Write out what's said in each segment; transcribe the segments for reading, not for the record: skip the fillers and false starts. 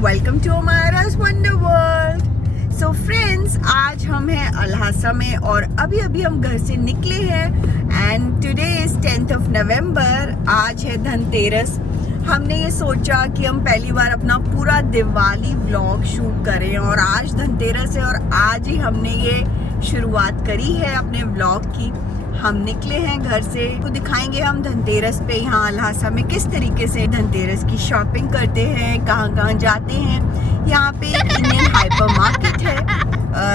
Welcome to अमारा's wonder world. So friends, आज हम हैं अल्हासा में और अभी हम घर से निकले हैं and today is 10th of November। आज है धनतेरस। हमने ये सोचा कि हम पहली बार अपना पूरा दिवाली व्लॉग शूट करें और आज धनतेरस है और आज ही हमने ये शुरुआत करी है अपने व्लॉग की। हम निकले हैं घर से, तो दिखाएंगे हम धनतेरस पे यहाँ अल्हासा में किस तरीके से धनतेरस की शॉपिंग करते हैं, कहाँ जाते हैं। यहाँ पे एक इंडियन हाइपर मार्केट है,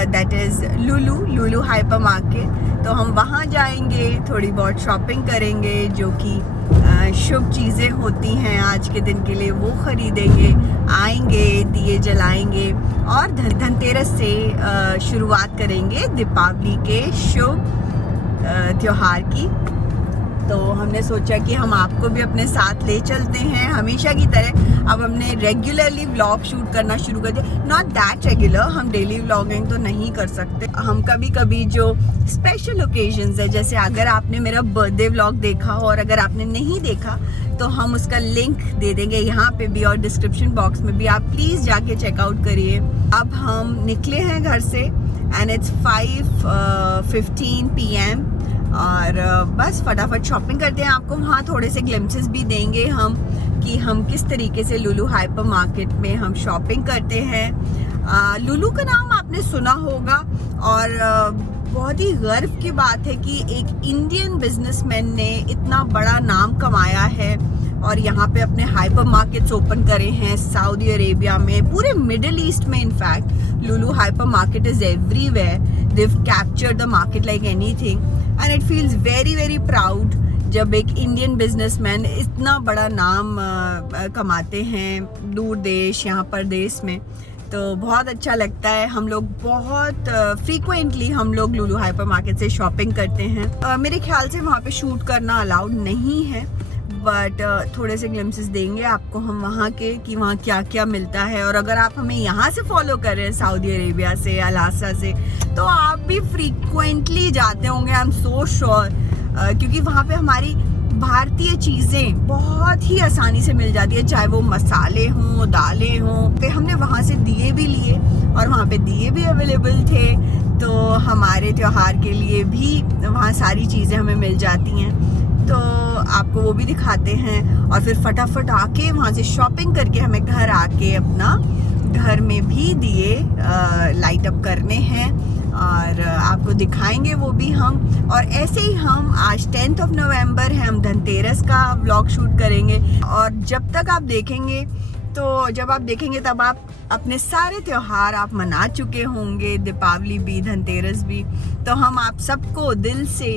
that is Lulu hyper market. तो हम वहाँ जाएंगे, थोड़ी बहुत शॉपिंग करेंगे, जो कि शुभ चीज़ें होती हैं आज के दिन के लिए, वो खरीदेंगे, आएंगे, दिए जलाएंगे और धनतेरस से शुरुआत करेंगे दीपावली के शुभ त्योहार की। तो हमने सोचा कि हम आपको भी अपने साथ ले चलते हैं हमेशा की तरह। अब हमने रेगुलरली व्लॉग शूट करना शुरू कर दिया, नॉट दैट रेगुलर, हम डेली व्लॉगिंग तो नहीं कर सकते। हम कभी कभी जो स्पेशल ओकेजन्स है, जैसे अगर आपने मेरा बर्थडे व्लॉग देखा हो और अगर आपने नहीं देखा तो हम उसका लिंक दे देंगे यहाँ पे भी और डिस्क्रिप्शन बॉक्स में भी, आप प्लीज़ जाके चेकआउट करिए। अब हम निकले हैं घर से एंड इट्स 5:15 PM और बस फटाफट शॉपिंग करते हैं। आपको वहाँ थोड़े से ग्लिम्पसेस भी देंगे हम कि हम किस तरीके से लुलू हाइपर मार्केट में हम शॉपिंग करते हैं। लुलू का नाम आपने सुना होगा और बहुत ही गर्व की बात है कि एक इंडियन बिजनेसमैन ने इतना बड़ा नाम कमाया है और यहाँ पे अपने हाइपर मार्केट्स ओपन करे हैं सऊदी अरेबिया में, पूरे मिडिल ईस्ट में। In fact Lulu hyper market is everywhere, they've captured the market like anything and it feels very proud जब एक इंडियन बिजनेसमैन इतना बड़ा नाम कमाते हैं दूर देश, यहाँ पर देश में। तो बहुत अच्छा लगता है। हम लोग बहुत फ्रीक्वेंटली हम लोग लुलू हाइपर मार्केट से शॉपिंग करते हैं। मेरे ख्याल से वहाँ पे शूट करना अलाउड नहीं है, बट थोड़े से ग्लिम्पसेस देंगे आपको हम वहाँ के कि वहाँ क्या क्या मिलता है। और अगर आप हमें यहाँ से फॉलो कर रहे हैं सऊदी अरेबिया से, अल्हासा से, तो आप भी फ्रीक्वेंटली जाते होंगे, आई एम सो श्योर, क्योंकि वहाँ पे हमारी भारतीय चीज़ें बहुत ही आसानी से मिल जाती है, चाहे वो मसाले हों, दालें हों। तो हमने वहाँ से दिए भी लिए और वहाँ पे दिए भी अवेलेबल थे, तो हमारे त्योहार के लिए भी वहाँ सारी चीज़ें हमें मिल जाती हैं। तो आपको वो भी दिखाते हैं और फिर फटाफट आके वहाँ से शॉपिंग करके हमें घर आके अपना घर में भी दिए लाइट अप करने हैं और आपको दिखाएंगे वो भी हम। और ऐसे ही हम आज 10th of November है, हम धनतेरस का व्लॉग शूट करेंगे और जब तक आप देखेंगे, तो जब आप देखेंगे तब आप अपने सारे त्योहार आप मना चुके होंगे, दीपावली भी, धनतेरस भी। तो हम आप सबको दिल से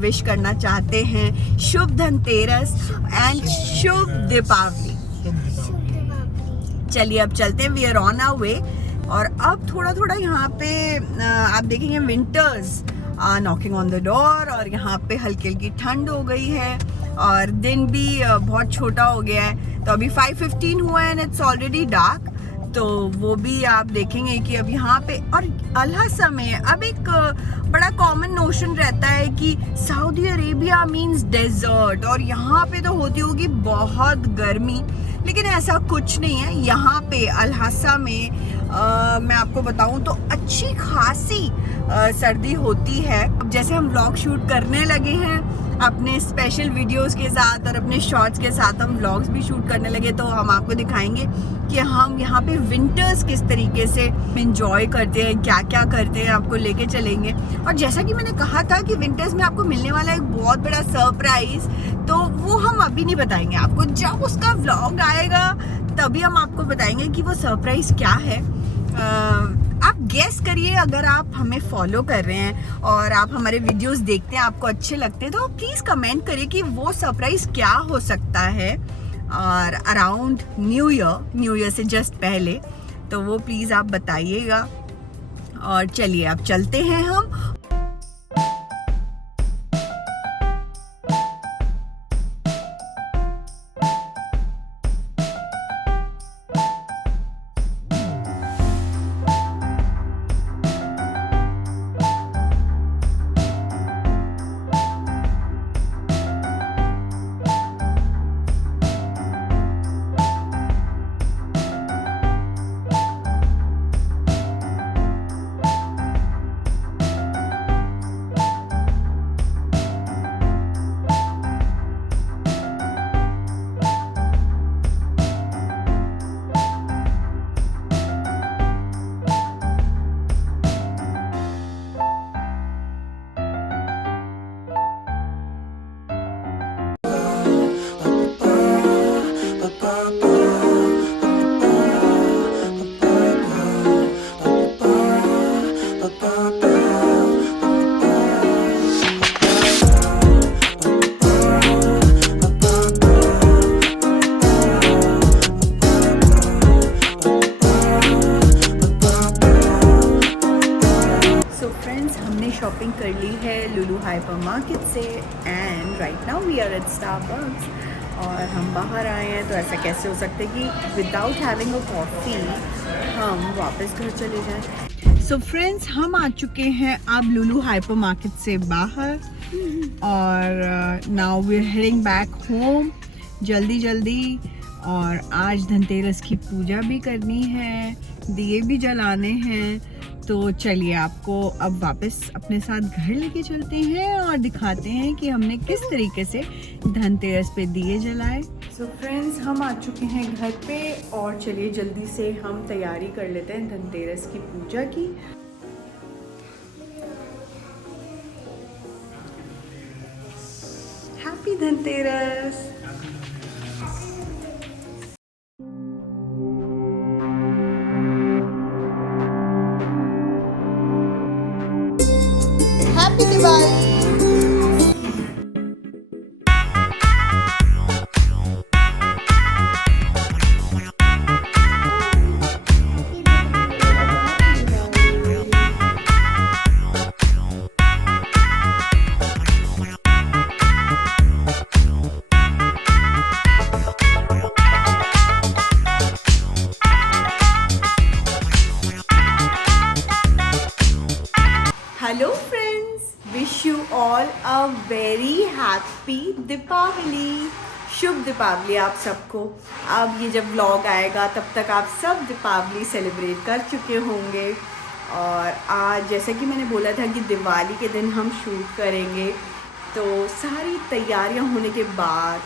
विश करना चाहते हैं शुभ धनतेरस एंड शुभ दीपावली। चलिए अब चलते हैं, we are on our way. और अब थोड़ा यहाँ पे आप देखेंगे winters knocking on the door और यहाँ पे हल्की ठंड हो गई है और दिन भी बहुत छोटा हो गया है। तो अभी 5:15 हुआ है एंड इट्स ऑलरेडी डार्क। तो वो भी आप देखेंगे कि अब यहाँ पे और अल्हासा में अब एक बड़ा कॉमन नोशन रहता है कि सऊदी अरेबिया मीन्स डेजर्ट और यहाँ पे तो होती होगी बहुत गर्मी, लेकिन ऐसा कुछ नहीं है। यहाँ पे अल्हासा में मैं आपको बताऊं तो अच्छी खासी सर्दी होती है। अब जैसे हम व्लॉग शूट करने लगे हैं अपने स्पेशल वीडियोस के साथ और अपने शॉर्ट्स के साथ हम व्लॉग्स भी शूट करने लगे, तो हम आपको दिखाएंगे कि हम यहाँ पे विंटर्स किस तरीके से एंजॉय करते हैं, क्या क्या करते हैं, आपको लेके चलेंगे। और जैसा कि मैंने कहा था कि विंटर्स में आपको मिलने वाला एक बहुत बड़ा सरप्राइज, तो वो हम अभी नहीं बताएंगे आपको, जब उसका व्लॉग आएगा तभी हम आपको बताएंगे कि वो सरप्राइज क्या है। आप गेस करिए, अगर आप हमें फॉलो कर रहे हैं और आप हमारे वीडियोस देखते हैं, आपको अच्छे लगते हैं, तो प्लीज़ कमेंट करिए कि वो सरप्राइज क्या हो सकता है। और अराउंड न्यू ईयर से जस्ट पहले, तो वो प्लीज़ आप बताइएगा। और चलिए अब चलते हैं हम। And right now we are at Starbucks और हम बाहर आए हैं, तो ऐसा कैसे हो सकता है कि विदाउट हैविंग अ कॉफ़ी हम वापस घर चले जाएं। सो फ्रेंड्स, हम आ चुके हैं अब लुलु हाइपर मार्केट से बाहर और now we are heading back home जल्दी जल्दी। और आज धनतेरस की पूजा भी करनी है, दिए भी जलाने हैं, तो चलिए आपको अब वापस अपने साथ घर लेके चलते हैं और दिखाते हैं कि हमने किस तरीके से धनतेरस पे दिए जलाए। सो फ्रेंड्स, हम आ चुके हैं घर पे और चलिए जल्दी से हम तैयारी कर लेते हैं धनतेरस की पूजा की। Happy Dhanteras. Happy Diwali. Hello friends, wish you all a very happy Deepawali. शुभ दीपावली आप सबको। अब ये जब व्लॉग आएगा तब तक आप सब दीपावली सेलिब्रेट कर चुके होंगे। और आज जैसा कि मैंने बोला था कि दिवाली के दिन हम शूट करेंगे, तो सारी तैयारियां होने के बाद,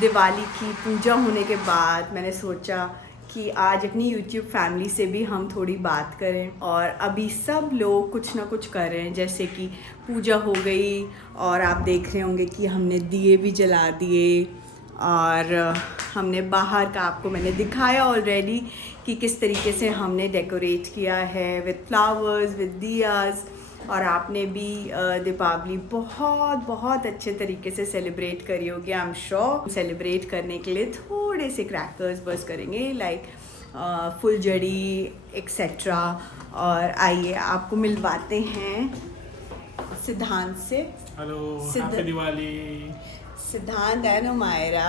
दिवाली की पूजा होने के बाद मैंने सोचा कि आज अपनी YouTube फैमिली से भी हम थोड़ी बात करें। और अभी सब लोग कुछ ना कुछ कर रहे हैं, जैसे कि पूजा हो गई और आप देख रहे होंगे कि हमने दिए भी जला दिए और हमने बाहर का आपको मैंने दिखाया ऑलरेडी कि किस तरीके से हमने डेकोरेट किया है विद फ्लावर्स, विद दियाज। और आपने भी दीपावली बहुत बहुत अच्छे तरीके से सेलिब्रेट करी होगी। आई एम श्योर सेलिब्रेट करने के लिए थोड़े से क्रैकर्स बस करेंगे, लाइक फुलझड़ी एक्सेट्रा। और आइए आपको मिलवाते हैं सिद्धांत से। Hello, happy Diwali. Siddhant and Umaira,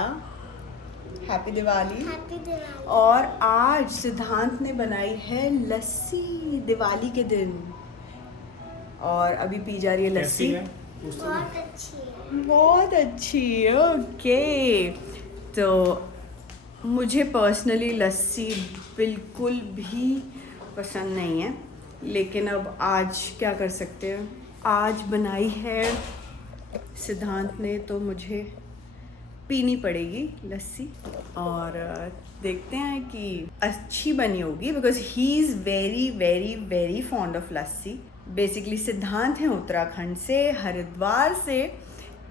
happy Diwali. Happy Diwali. और आज सिद्धांत ने बनाई है लस्सी दिवाली के दिन और अभी पी जा रही है लस्सी। बहुत अच्छी है। बहुत अच्छी, ओके। तो मुझे पर्सनली लस्सी बिल्कुल भी पसंद नहीं है, लेकिन अब आज क्या कर सकते हैं, आज बनाई है सिद्धांत ने तो मुझे पीनी पड़ेगी लस्सी। और देखते हैं कि अच्छी बनी होगी, because he is very very very fond of lassi. Basically सिद्धांत हैं उत्तराखंड से, हरिद्वार से।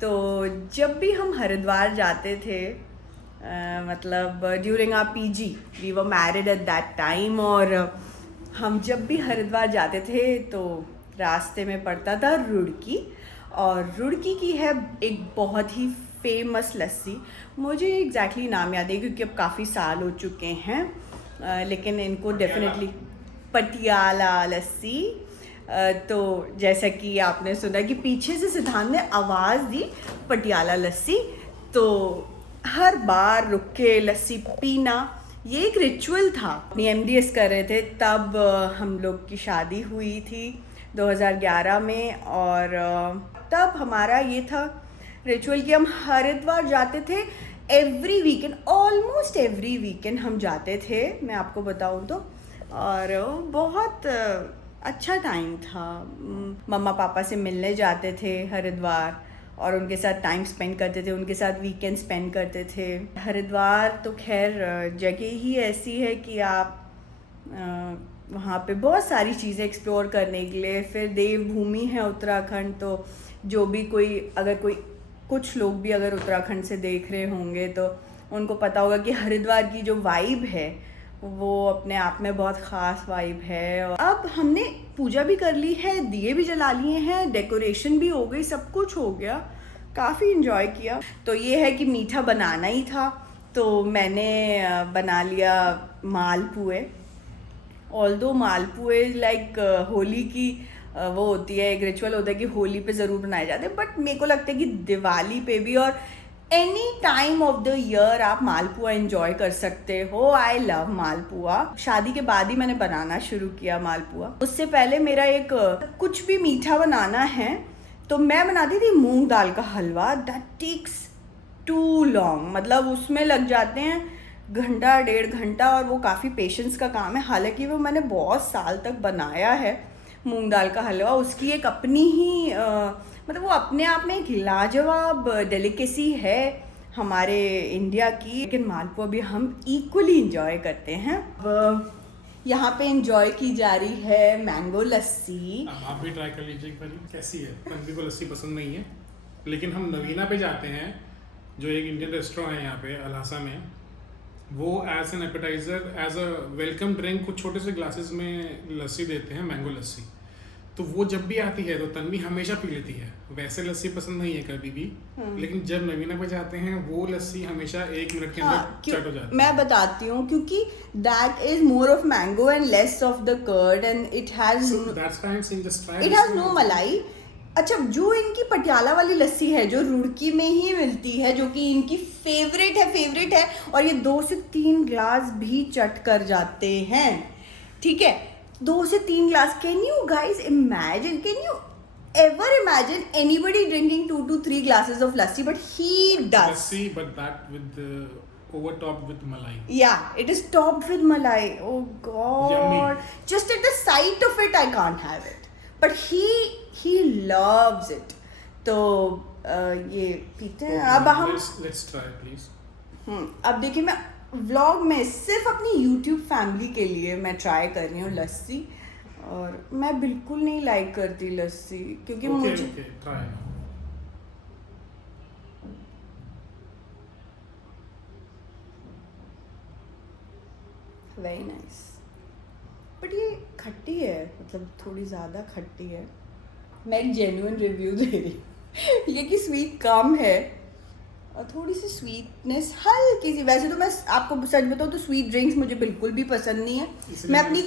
तो जब भी हम हरिद्वार जाते थे, मतलब during our PG, we were married at that time, और हम जब भी हरिद्वार जाते थे तो रास्ते में पड़ता था रुड़की। और रुड़की की है एक बहुत ही फेमस लस्सी, मुझे एग्जैक्टली नाम याद है क्योंकि अब काफ़ी साल हो चुके हैं, लेकिन इनको डेफिनेटली पटियाला लस्सी। तो जैसा कि आपने सुना कि पीछे से सिद्धांत ने आवाज़ दी पटियाला लस्सी, तो हर बार रुक के लस्सी पीना ये एक रिचुअल था। अपनी MDS कर रहे थे तब, हम लोग की शादी हुई थी 2011 में, और तब हमारा ये था रिचुअल कि हम हरिद्वार जाते थे every weekend, almost every weekend हम जाते थे, मैं आपको बताऊँ तो। और बहुत अच्छा टाइम था। मम्मा पापा से मिलने जाते थे हरिद्वार और उनके साथ टाइम स्पेंड करते थे, उनके साथ वीकेंड स्पेंड करते थे। हरिद्वार तो खैर जगह ही ऐसी है कि आप वहाँ पे बहुत सारी चीज़ें एक्सप्लोर करने के लिए। फिर देवभूमि है उत्तराखंड, तो जो भी कोई कुछ लोग भी अगर उत्तराखंड से देख रहे होंगे तो उनको पता होगा कि हरिद्वार की जो वाइब है वो अपने आप में बहुत ख़ास वाइब है। और अब हमने पूजा भी कर ली है, दिए भी जला लिए हैं, डेकोरेशन भी हो गई, सब कुछ हो गया, काफ़ी इन्जॉय किया। तो ये है कि मीठा बनाना ही था, तो मैंने बना लिया मालपुए। ऑल्दो मालपुए लाइक होली की वो होती है, एक रिचुअल होता है कि होली पे ज़रूर बनाए जाते हैं, बट मेरे को लगता है कि दिवाली पे भी और any time of the year आप मालपुआ एंजॉय कर सकते हो। आई लव मालपुआ। शादी के बाद ही मैंने बनाना शुरू किया मालपुआ। उससे पहले मेरा एक कुछ भी मीठा बनाना है तो मैं बनाती थी मूंग दाल का हलवा। दैट टेक्स टू लॉन्ग, मतलब उसमें लग जाते हैं घंटा 1.5 घंटा और वो काफ़ी पेशेंस का काम है। हालांकि वो मैंने बहुत साल तक बनाया है मूंग दाल का हलवा। उसकी एक अपनी ही मतलब वो अपने आप में एक लाजवाब डेलिकेसी है हमारे इंडिया की। लेकिन मालपुआ भी हम इक्वली इंजॉय करते हैं। अब यहाँ पे इंजॉय की जा रही है मैंगो लस्सी। अब आप भी ट्राई कर लीजिए एक बार, कैसी है। तन्वी को लस्सी पसंद नहीं है, लेकिन हम नवीना पे जाते हैं, जो एक इंडियन रेस्टोरेंट है यहाँ पे अल्हासा में। वो as an appetizer, as a welcome drink कुछ छोटे से ग्लासेस में लस्सी देते हैं, मैंगो लस्सी। तो वो जब भी आती है तो तन्वी हमेशा पी लेती है। वैसे लस्सी पसंद नहीं है कभी भी, लेकिन जब नवीना पे जाते हैं वो लस्सी हमेशा 1 मिनट के अंदर चट हो जाती है। मैं बताती हूँ, क्योंकि that is more of mango and less of the curd and it has no malai. अच्छा, जो इनकी पटियाला वाली लस्सी है जो रुड़की में ही मिलती है, जो कि इनकी फेवरेट है और ये 2 से 3 ग्लास भी चट कर जाते हैं। ठीक है, 2 से 3 glass. Can you guys imagine, can you ever imagine anybody drinking 2 to 3 glasses of lassi? But he does. Lassi, but that with overtopped with malai. Yeah, it is topped with malai. Oh God! Yummy. Just at the sight of it, I can't have it. But he loves it. तो ये पीते हैं। अब हम let's try please. अब देखिए, मैं vlog में सिर्फ अपनी YouTube फैमिली के लिए मैं ट्राई कर रही हूँ लस्सी, और मैं बिल्कुल नहीं लाइक करती लस्सी क्योंकि मुझे try. वेरी नाइस, बट ये खट्टी है, मतलब थोड़ी ज़्यादा खट्टी है। मैं एक जेन्युइन रिव्यू दे रही हूँ। ये कि स्वीट कम है और थोड़ी सी स्वीटनेस हल्की सी। वैसे तो मैं आपको सच बताऊँ तो स्वीट ड्रिंक्स मुझे बिल्कुल भी पसंद नहीं है। मैं अपनी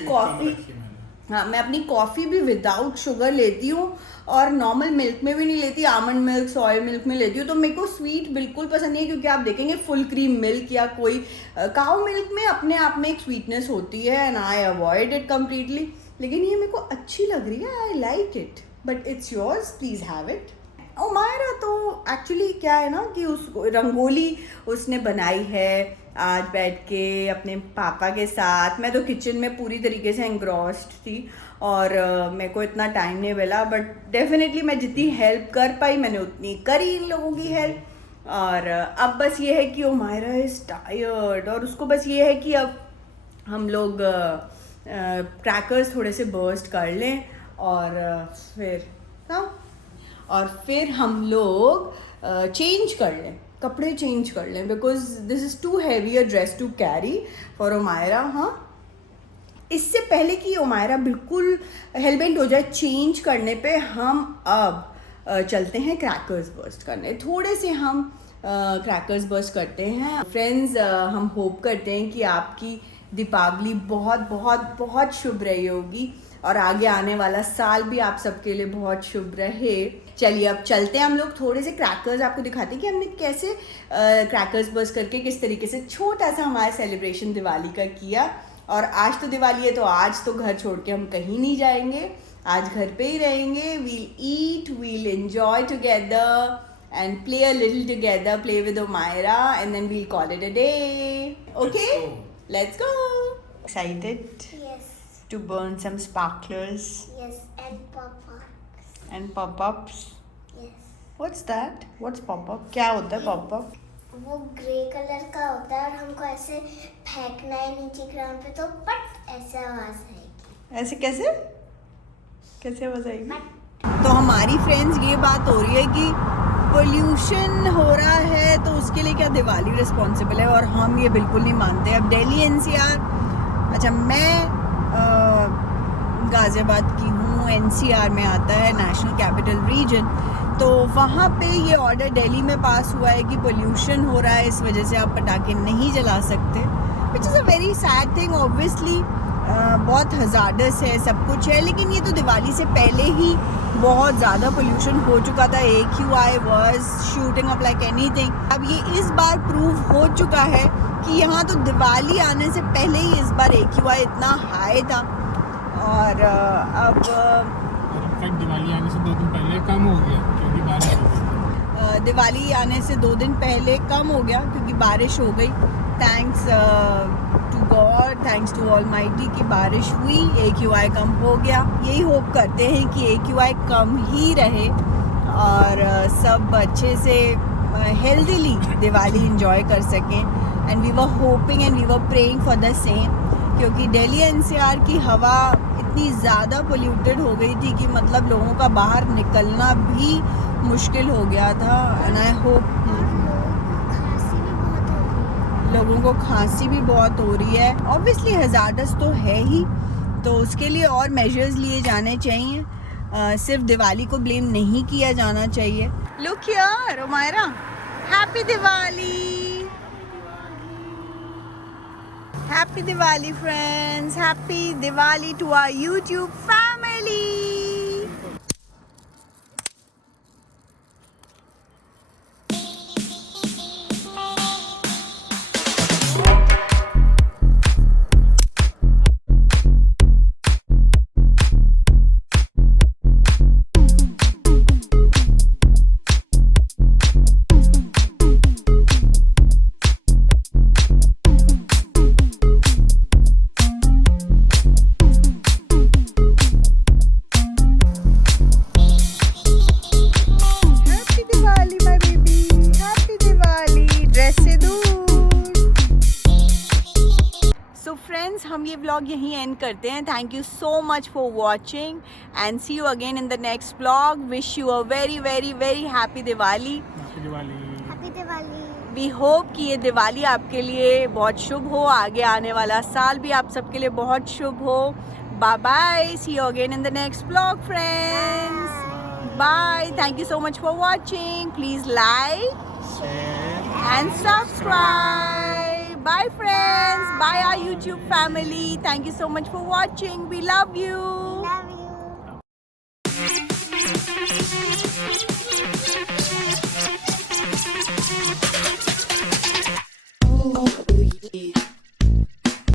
मैं अपनी कॉफ़ी भी विदाउट शुगर लेती हूँ और नॉर्मल मिल्क में भी नहीं लेती, आमंड मिल्क, सोया मिल्क में लेती हूँ। तो मेरे को स्वीट बिल्कुल पसंद नहीं है, क्योंकि आप देखेंगे फुल क्रीम मिल्क या कोई काऊ मिल्क में अपने आप में एक स्वीटनेस होती है and I avoid it completely. लेकिन ये मेरे को अच्छी लग रही है, I like it, but it's yours, please have it. Umaira तो एक्चुअली क्या है ना कि उस रंगोली उसने बनाई है आज बैठ के अपने पापा के साथ। मैं तो किचन में पूरी तरीके से एंग्रॉस्ड थी और मेरे को इतना टाइम नहीं मिला, बट डेफिनेटली मैं जितनी हेल्प कर पाई मैंने उतनी करी इन लोगों की हेल्प। और अब बस ये है कि उमायरा इज़ टायर्ड और उसको बस ये है कि अब हम लोग क्रैकर्स थोड़े से बर्स्ट कर लें और फिर हम लोग चेंज कर लें, कपड़े चेंज कर लें, because this is too heavy a dress to carry for Umaira. हाँ, इससे पहले कि उमायरा बिल्कुल हेलबेंट हो जाए चेंज करने पे, हम अब चलते हैं क्रैकर्स बर्स्ट करने। थोड़े से हम क्रैकर्स बर्स्ट करते हैं। फ्रेंड्स, हम होप करते हैं कि आपकी दीपावली बहुत बहुत बहुत शुभ रही होगी और आगे आने वाला साल भी आप सबके लिए बहुत शुभ रहे। चलिए अब चलते हैं, हम लोग थोड़े से क्रैकर्स आपको दिखाते हैं कि हमने कैसे क्रैकर्स बर्स्ट करके किस तरीके से छोटा सा हमारा सेलिब्रेशन दिवाली का किया। और आज तो दिवाली है तो आज तो घर छोड़ के हम कहीं नहीं जाएंगे, आज घर पे ही रहेंगे। We'll eat, we'll enjoy together and play a little together, play with Umaira, and then we'll call it a day. Okay? Let's go. Excited Yes. to burn some sparklers Yes. And pop-ups. and pop-ups. Yes. What's that? What's pop-up? क्या होता है pop-up? वो grey colour का होता है और हमको ऐसे फेंकना है नीचे ग्राउंड पे, तो पट ऐसे आवाज आएगी। ऐसे कैसे आवाज आएगी? तो हमारी फ्रेंड्स ये बात हो रही है कि पोल्यूशन हो रहा है तो उसके लिए क्या दिवाली रिस्पॉन्सिबल है, और हम ये बिल्कुल नहीं मानते। अब दिल्ली एनसीआर, अच्छा मैं गाज़ियाबाद की हूँ, एनसीआर में आता है नेशनल कैपिटल रीजन, तो वहाँ पे ये ऑर्डर दिल्ली में पास हुआ है कि पोल्यूशन हो रहा है, इस वजह से आप पटाखे नहीं जला सकते, which is a very sad thing. Obviously बहुत हजार्डस है, सब कुछ है, लेकिन ये तो दिवाली से पहले ही बहुत ज़्यादा पोल्यूशन हो चुका था। AQI was shooting up like anything. अब ये इस बार प्रूव हो चुका है कि यहाँ तो दिवाली आने से पहले ही इस बार AQI इतना हाई था। और अब दिवाली आने से 2 दिन पहले कम हो गया क्योंकि बारिश हो गई। दिवाली आने से 2 दिन पहले कम हो गया क्योंकि बारिश हो गई। Thanks to God, thanks to almighty की बारिश हुई, AQI कम हो गया। यही होप करते हैं कि AQI कम ही रहे और सब अच्छे से हेल्दीली दिवाली इंजॉय कर सकें। And we were hoping and we were praying for the same, क्योंकि दिल्ली NCR की हवा इतनी ज़्यादा पोल्यूटेड हो गई थी कि मतलब लोगों का बाहर निकलना भी मुश्किल हो गया था। एंड आई होप लोगों को खांसी भी बहुत हो रही है। ऑब्वियसली हजार्डस तो है ही, तो उसके लिए और मेजर्स लिए जाने चाहिए। सिर्फ दिवाली को ब्लेम नहीं किया जाना चाहिए। Look here Omaira, happy Diwali, happy Diwali friends, happy Diwali to our YouTube family. हम ये व्लॉग यहीं एंड करते हैं। Thank you so much for watching and see you again in the next vlog. Wish you a very very very happy Diwali. Happy Diwali. We hope कि ये दिवाली आपके लिए बहुत शुभ हो, आगे आने वाला साल भी आप सबके लिए बहुत शुभ हो। Bye bye, see you again in the next vlog friends. Bye, thank you so much for watching. Please like, share and subscribe. Bye friends, bye our YouTube family. Thank you so much for watching. We love you.